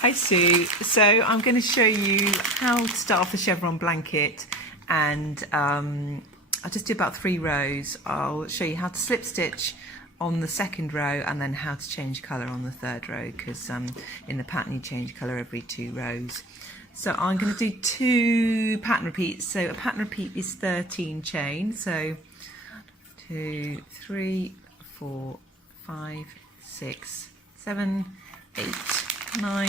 Hi Sue, so I'm going to show you how to start off the chevron blanket, and I'll just do about 3 rows. I'll show you how to slip stitch on the 2nd row and then how to change colour on the 3rd row, because in the pattern you change colour every 2 rows. So I'm going to do 2 pattern repeats. So a pattern repeat is 13 chain, so 2, 3, 4, 5, 6, 7, 8, 9,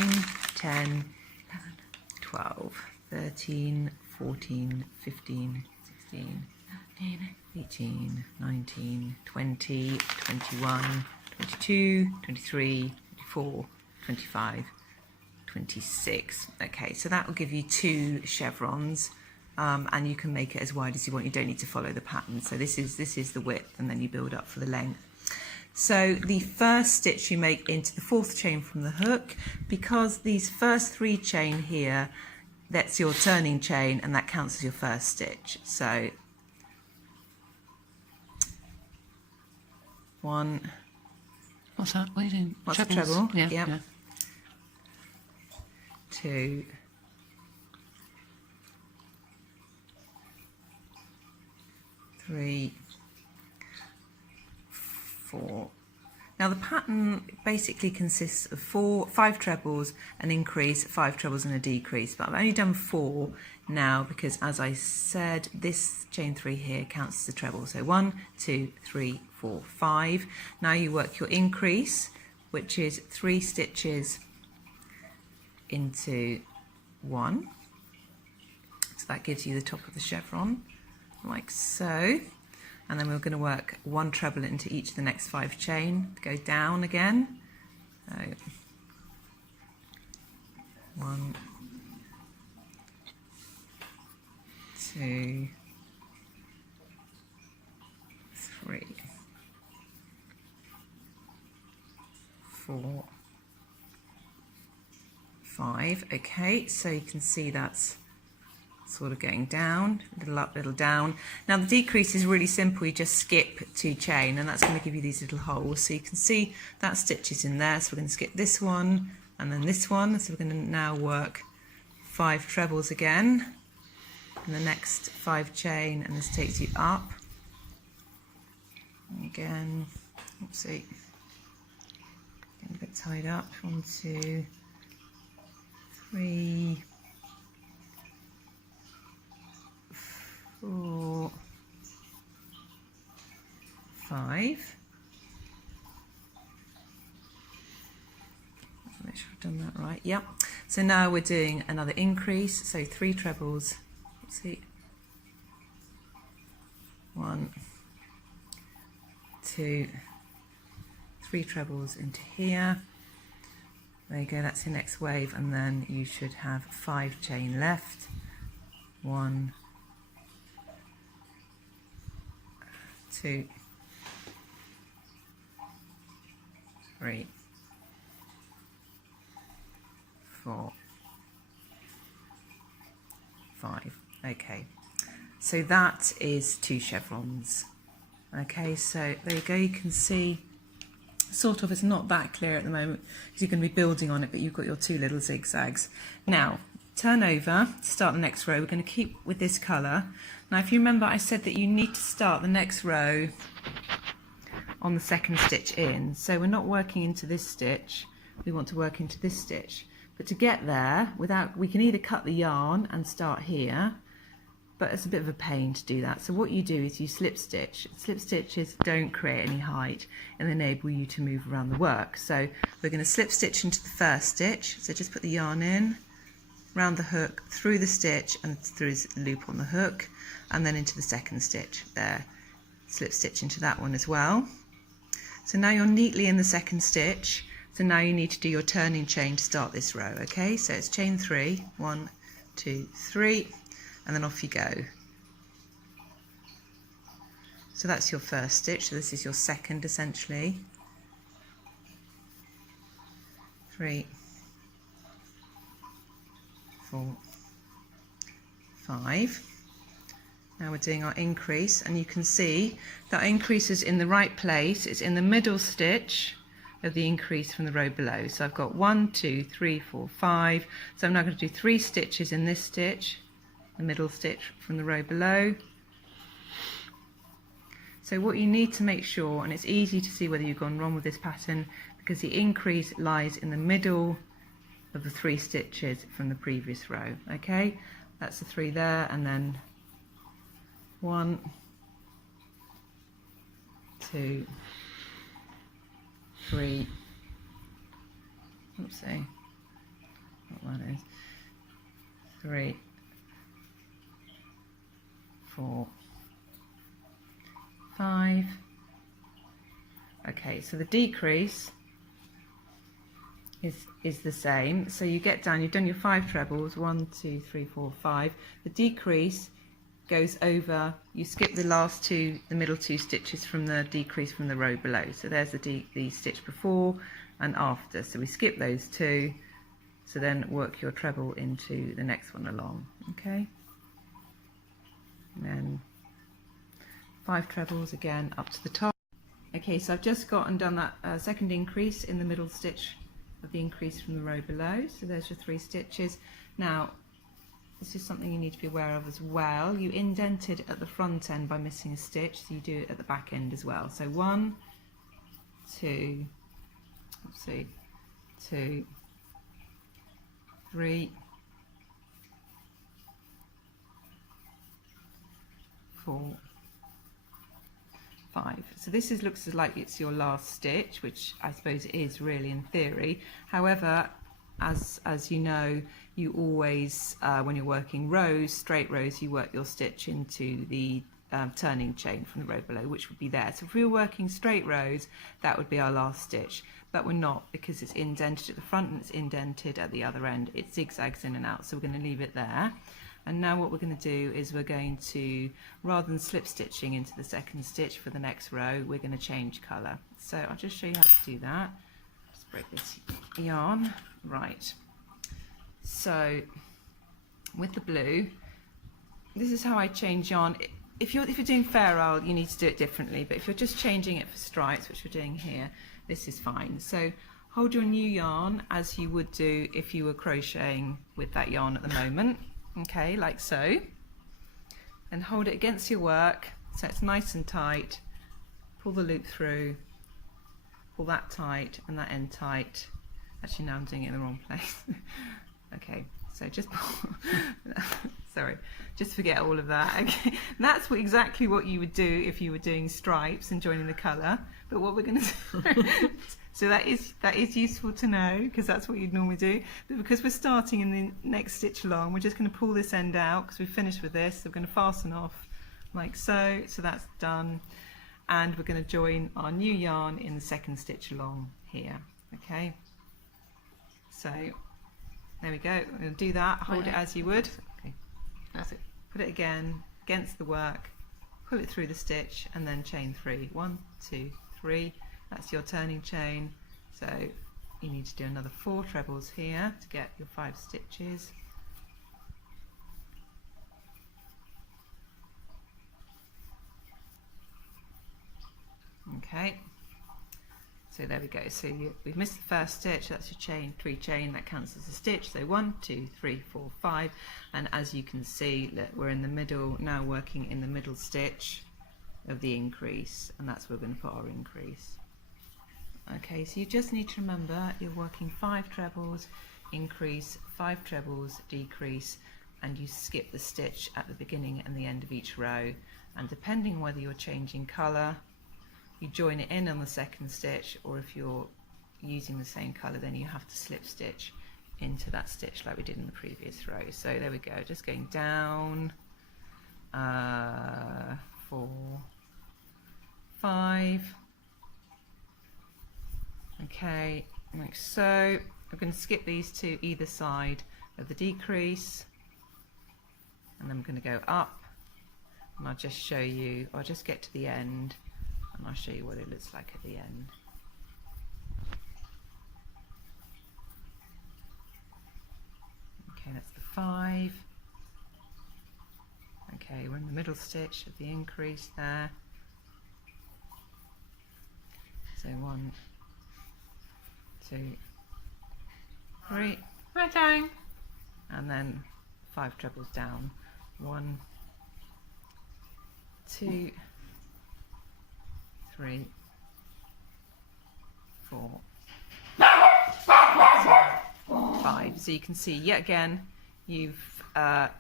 10, 11, 12, 13, 14, 15, 16, 17, 18, 19, 20, 21, 22, 23, 24, 25, 26. Okay, so that will give you 2 chevrons, and you can make it as wide as you want. You don't need to follow the pattern. So this is the width, and then you build up for the length. So the first stitch you make into the 4th chain from the hook, because these first 3 chain here, that's your turning chain, and that counts as your first stitch. So 1. What's that? What are you doing? What's the treble? Yeah, Yep. yeah. 2. 3. 4. Now the pattern basically consists of 5 trebles, an increase, 5 trebles and a decrease, but I've only done 4 now because, as I said, this chain 3 here counts as a treble. So 1, 2, 3, 4, 5. Now you work your increase, which is 3 stitches into 1. So that gives you the top of the chevron, like so. And then we're going to work 1 treble into each of the next 5 chain, go down again. So 1, 2, 3, 4, 5. Okay, so you can see that's sort of going down, little up, little down. Now the decrease is really simple. You just skip 2 chain, and that's going to give you these little holes. So you can see that stitch is in there. So we're going to skip this one and then this one. So we're going to now work 5 trebles again in the next 5 chain, and this takes you up. Again, oopsie, getting a bit tied up. 1, 2, 3, 4, 5. Make sure I've done that right. Yep. So now we're doing another increase. So 3 trebles. Let's see. 1, 2, 3 trebles into here. There you go. That's your next wave, and then you should have 5 chain left. 1, 2, 3, 4, 5. Okay, so that is 2 chevrons. Okay, so there you go. You can see sort of it's not that clear at the moment because you're going to be building on it, but you've got your 2 little zigzags. Now turn over to start the next row. We're going to keep with this colour. Now if you remember, I said that you need to start the next row on the 2nd stitch in. So we're not working into this stitch, we want to work into this stitch. But to get there, we can either cut the yarn and start here, but it's a bit of a pain to do that. So what you do is you slip stitch. Slip stitches don't create any height and enable you to move around the work. So we're going to slip stitch into the 1st stitch. So just put the yarn in, round the hook, through the stitch and through the loop on the hook, and then into the 2nd stitch there. Slip stitch into that one as well. So now you're neatly in the 2nd stitch. So now you need to do your turning chain to start this row. Okay, so it's chain 3, 1, 2, 3, and then off you go. So that's your 1st stitch. So this is your 2nd essentially. 3, 4, 5. Now we're doing our increase, and you can see that increase is in the right place. It's in the middle stitch, of the increase from the row below. So I've got 1, 2, 3, 4, 5. So I'm now going to do 3 stitches in this stitch, the middle stitch from the row below. So what you need to make sure, and it's easy to see whether you've gone wrong with this pattern, because the increase lies in the middle of the 3 stitches from the previous row. Okay, that's the 3 there, and then 1, 2, 3, oopsie, what that is, 3, 4, 5. Okay, so the decrease is the same. So you get down, you've done your 5 trebles, 1, 2, 3, 4, 5. The decrease goes over, you skip the last 2, the middle 2 stitches from the decrease from the row below. So there's the stitch before and after. So we skip those 2. So then work your treble into the next one along. Okay. And then 5 trebles again up to the top. Okay, so I've just got and done that second increase in the middle stitch of the increase from the row below. So there's your 3 stitches. Now this is something you need to be aware of as well. You indented at the front end by missing a stitch, so you do it at the back end as well. So 1, 2, let's see, 2, 3, 4, 5. So this looks like it's your last stitch, which I suppose it is really in theory. However, as you know, you always, when you're working rows, straight rows, you work your stitch into the turning chain from the row below, which would be there. So if we were working straight rows, that would be our last stitch, but we're not, because it's indented at the front and it's indented at the other end. It zigzags in and out, so we're going to leave it there. And now what we're going to do is we're going to, rather than slip stitching into the second stitch for the next row, we're going to change colour. So I'll just show you how to do that. Just break this yarn. Right. So with the blue, this is how I change yarn. If you're doing fair isle, you need to do it differently, but if you're just changing it for stripes, which we're doing here, this is fine. So hold your new yarn as you would do if you were crocheting with that yarn at the moment. Okay, like so, and hold it against your work so it's nice and tight. Pull the loop through, pull that tight and that end tight. Actually, now I'm doing it in the wrong place. Okay, so just sorry, just forget all of that. Okay, that's exactly what you would do if you were doing stripes and joining the colour. But what we're going to do, so that is useful to know, because that's what you'd normally do. But because we're starting in the next stitch along, we're just going to pull this end out because we've finished with this. So we're going to fasten off like so. So that's done, and we're going to join our new yarn in the second stitch along here. Okay. So there we go. We're going to do that. Hold it as you would. Okay. That's it. Put it again against the work. Pull it through the stitch and then chain 3. 1, 2, 3. That's your turning chain. So you need to do another 4 trebles here to get your 5 stitches. Okay. So there we go. So we've missed the first stitch. That's your chain, 3 chain. That counts as a stitch. So 1, 2, 3, 4, 5. And as you can see, look, we're in the middle now, working in the middle stitch of the increase, and that's where we're going to put our increase. Okay, so you just need to remember you're working 5 trebles, increase, 5 trebles, decrease, and you skip the stitch at the beginning and the end of each row. And depending whether you're changing colour, you join it in on the second stitch, or if you're using the same colour, then you have to slip stitch into that stitch like we did in the previous row. So there we go, just going down, 4, 5, okay, like so. I'm going to skip these to either side of the decrease, and then I'm going to go up, and I'll just show you, I'll just get to the end and I'll show you what it looks like at the end. Okay, that's the 5. Okay, we're in the middle stitch of the increase there. So 1, 2, 3, Right down. and then 5 trebles down. 1, 2, 3, 4, 5. So you can see yet again you've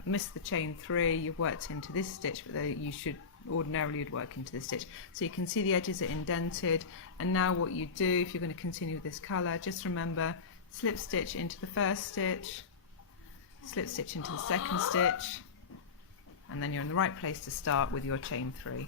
missed the chain 3, you've worked into this stitch, but you should ordinarily would work into this stitch. So you can see the edges are indented, and now what you do if you're going to continue with this colour, just remember slip stitch into the first stitch, slip stitch into the second stitch, and then you're in the right place to start with your chain 3.